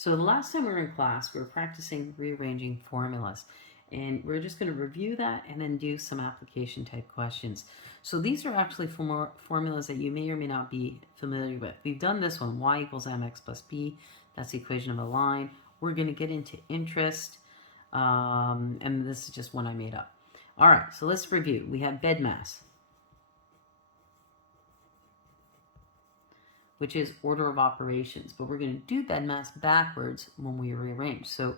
So the last time we were in class, we were practicing rearranging formulas. And we're just going to review that and then do some application type questions. So these are actually formulas that you may or may not be familiar with. We've done this one, y equals mx plus b. That's the equation of a line. We're going to get into interest. And this is just one I made up. All right, so let's review. We have bed mass, which is order of operations. But we're going to do bed mass backwards when we rearrange. So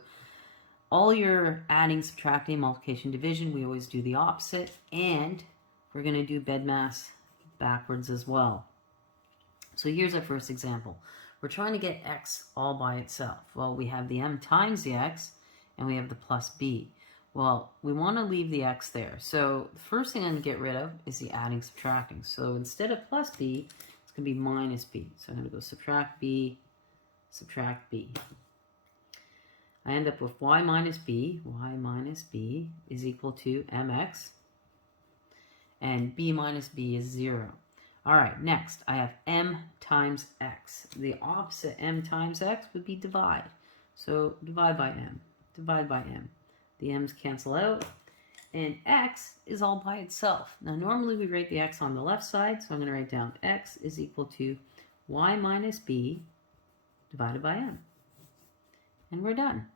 all your adding, subtracting, multiplication, division, we always do the opposite. And we're going to do bed mass backwards as well. So here's our first example. We're trying to get x all by itself. Well, we have the m times the x, and we have the plus b. Well, we want to leave the x there. So the first thing I'm going to get rid of is the adding, subtracting. So instead of plus b, it's going to be minus b. So I'm going to go subtract b, subtract b. I end up with y minus b is equal to mx, and b minus b is 0. All right, next I have m times x. The opposite m times x would be divide. So divide by m, divide by m. The m's cancel out, and x is all by itself. Now normally we write the x on the left side, so I'm going to write down x is equal to y minus b divided by m. And we're done.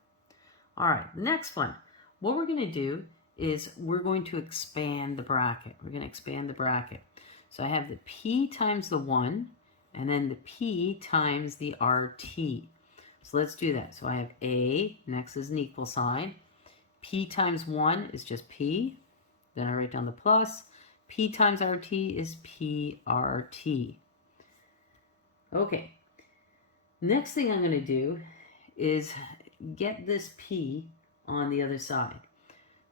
All right, the next one. What we're going to do is we're going to expand the bracket. We're going to expand the bracket. So I have the p times the 1, and then the p times the RT. So let's do that. So I have a, next is an equal sign. P times 1 is just p. Then I write down the plus. P times RT is PRT. Okay. Next thing I'm going to do is get this p on the other side.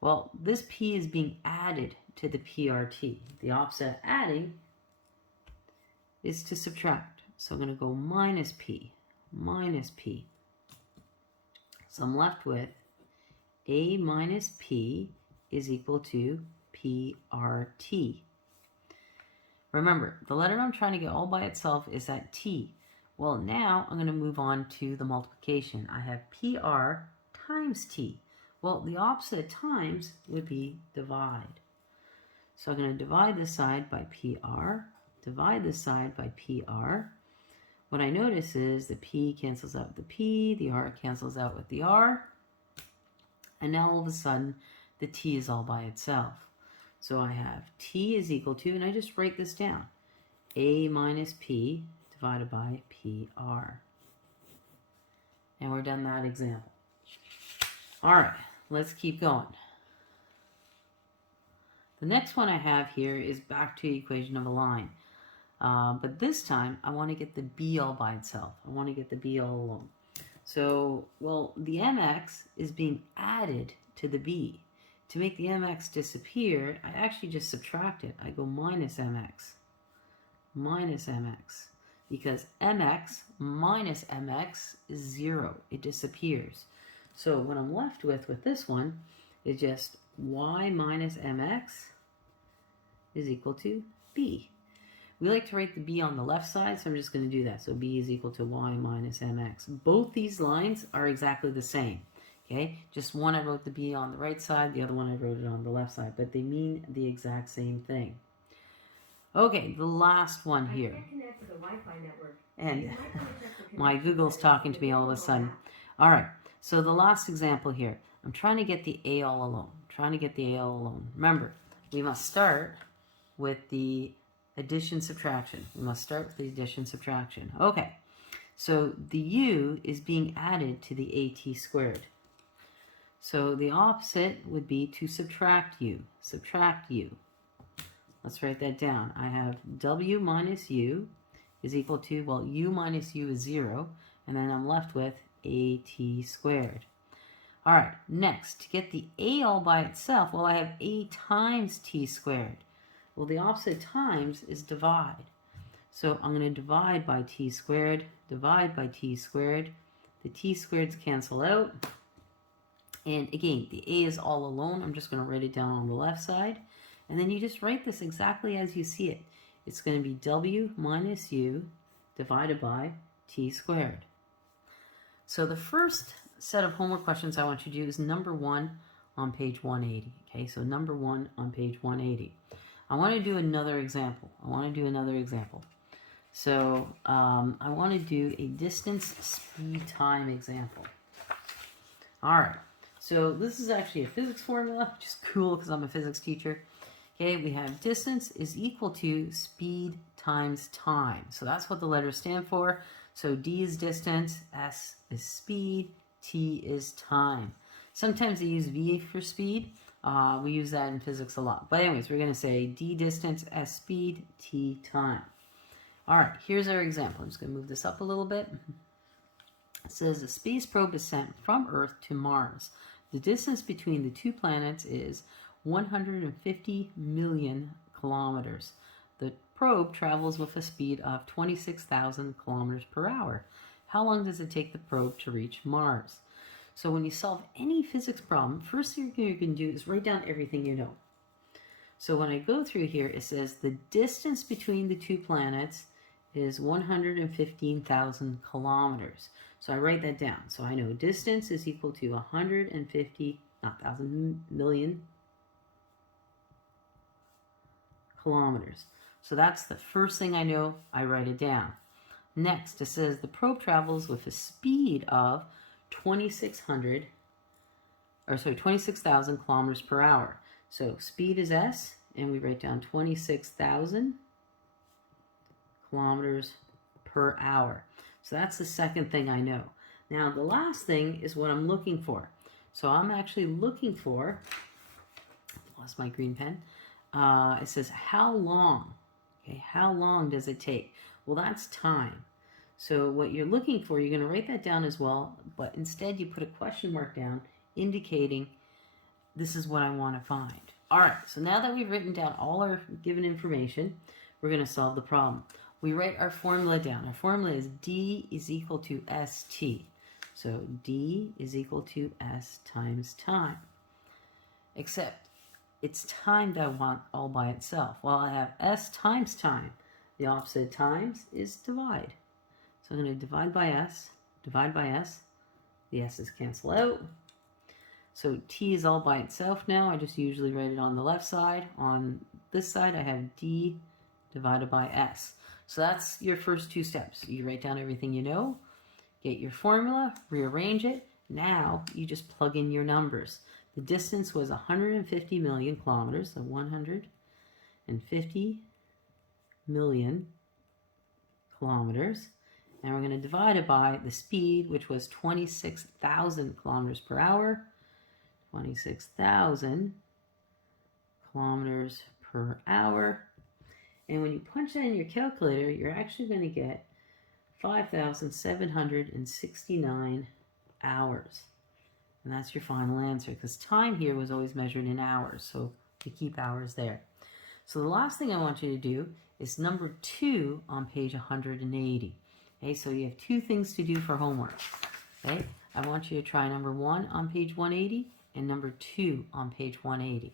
Well, this p is being added to the PRT. The opposite of adding is to subtract. So I'm going to go minus p. So I'm left with a minus p is equal to PRT. Remember, the letter I'm trying to get all by itself is that t. Well, now I'm going to move on to the multiplication. I have PR times t. Well, the opposite of times would be divide. So I'm going to divide this side by PR, divide this side by PR. What I notice is the P cancels out with the P, the R cancels out with the R, and now all of a sudden the T is all by itself. So I have T is equal to, and I just write this down, A minus P divided by PR. And we're done that example. All right, let's keep going. The next one I have here is back to the equation of a line. But this time, I want to get the b all by itself. I want to get the b all alone. So, well, the mx is being added to the b. To make the mx disappear, I actually just subtract it. I go minus mx. Because mx minus mx is 0. It disappears. So what I'm left with this one is just y minus mx is equal to b. We like to write the b on the left side, so I'm just going to do that. So b is equal to y minus mx. Both these lines are exactly the same. Okay, just one I wrote the b on the right side, the other one I wrote it on the left side, but they mean the exact same thing. Okay, the last one here. I can't connect to the Wi-Fi network. And my Google's talking to me all of a sudden. All right, so the last example here. I'm trying to get the a all alone. Remember, we must start with the addition subtraction. Okay, so the u is being added to the at squared. So the opposite would be to subtract u. Let's write that down. I have w minus u is equal to, well, u minus u is 0, and then I'm left with at squared. All right, next, to get the a all by itself, well, I have a times t squared. Well, the opposite times is divide. So I'm going to divide by t squared, The t squareds cancel out. And again, the a is all alone. I'm just going to write it down on the left side. And then you just write this exactly as you see it. It's going to be w minus u divided by t squared. So the first set of homework questions I want you to do is number 1 on page 180. Okay, so number 1 on page 180. I want to do another example. So I want to do a distance, speed, time example. All right, so this is actually a physics formula, which is cool because I'm a physics teacher. Okay, we have distance is equal to speed times time. So that's what the letters stand for. So D is distance, S is speed, T is time. Sometimes they use V for speed. We use that in physics a lot. But anyways, we're going to say D distance, S speed, T time. All right, here's our example. I'm just going to move this up a little bit. It says a space probe is sent from Earth to Mars. The distance between the two planets is 150 million kilometers. The probe travels with a speed of 26,000 kilometers per hour. How long does it take the probe to reach Mars? So when you solve any physics problem, first thing you're going to do is write down everything you know. So when I go through here, it says the distance between the two planets is 115,000 kilometers. So I write that down. So I know distance is equal to 150, not thousand, million kilometers. So that's the first thing I know. I write it down. Next, it says the probe travels with a speed of 26,000 kilometers per hour. So speed is S, and we write down 26,000 kilometers per hour. So that's the second thing I know. Now the last thing is what I'm looking for. So I'm actually looking for, lost my green pen. It says how long. Okay, how long does it take? Well, that's time. So what you're looking for, you're going to write that down as well, but instead you put a question mark down indicating this is what I want to find. All right, so now that we've written down all our given information, we're going to solve the problem. We write our formula down. Our formula is D is equal to ST. So D is equal to S times time. Except it's time that I want all by itself. Well, I have S times time. The opposite of times is divide. So I'm going to divide by S. The S's cancel out. So T is all by itself now. I just usually write it on the left side. On this side, I have D divided by S. So that's your first two steps. You write down everything you know, get your formula, rearrange it. Now you just plug in your numbers. The distance was 150 million kilometers, so 150 million kilometers. And we're going to divide it by the speed, which was 26,000 kilometers per hour. 26,000 kilometers per hour. And when you punch that in your calculator, you're actually going to get 5,769 hours. And that's your final answer, because time here was always measured in hours, so you keep hours there. So the last thing I want you to do is number 2 on page 180. Okay, so you have 2 things to do for homework. Okay, I want you to try number 1 on page 180 and number 2 on page 180.